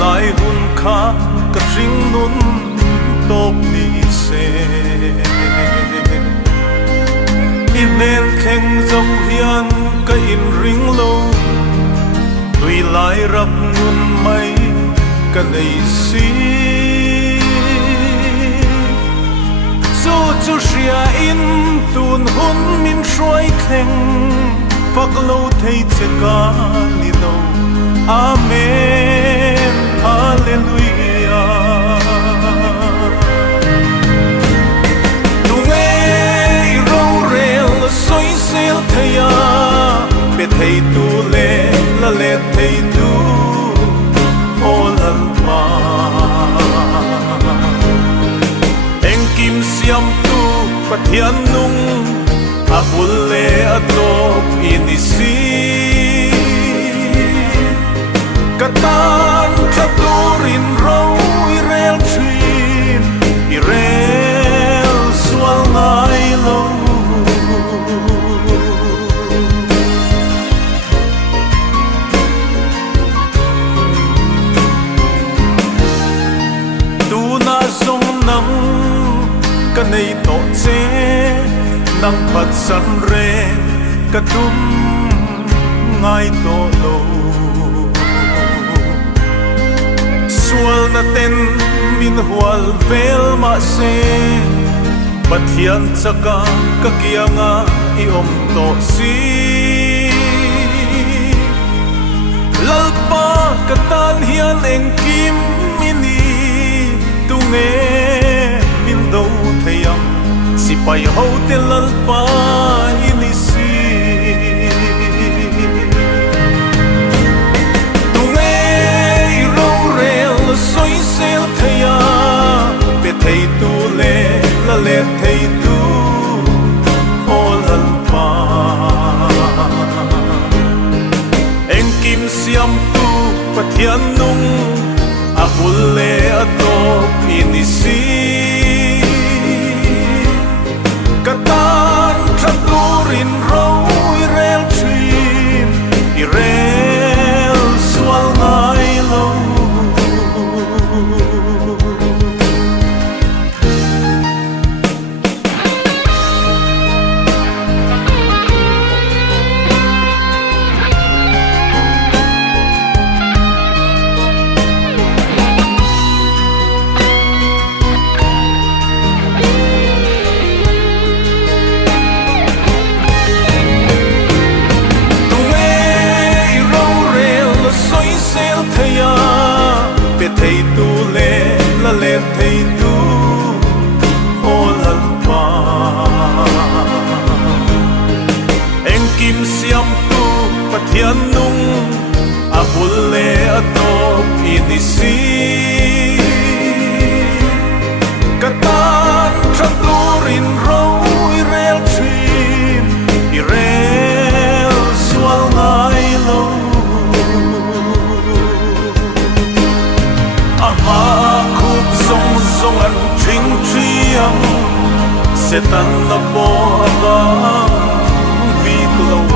lại hun khá cả riêng nun top đi xe in nên khen dòng hiền cái in ring lâu tuy lại rập nun mây cái này xí cho xia in tuôn hun min xoay khen phật lâu thấy chết cả ni lâu amen hallelujah tu nghe râu rel soi sel thầy à biết thầy tu lệ là lệ thầy tu ô lần mà em kim xiêm tu phát hiện nung a bulle a top inisi katan chaturin row irel trin irel swal ngai lo tu na song nang kanai to che nang pat san re katum ngai to lo sual na ten min hual vel ma se pathian chaka ka kianga I om to si lalpa katan hian eng kim mini tu nge min do thayam si pai ho te lalpa inisi tu nge ro rel soi sel thaya pe thei tu le la le thei tu o lalpa eng kim siam tu pathian nung a bulle a top inisi katan chaturin row irel trin irel swal ngai lo thầy tu lệ là lệ thầy tu ô lalpa em kim siam tu pathian nung a bulle a top inisi katan chaturin row irel trin irel swal ngai lo khúc sông sông ăn chính triang sẽ tan na po abang big low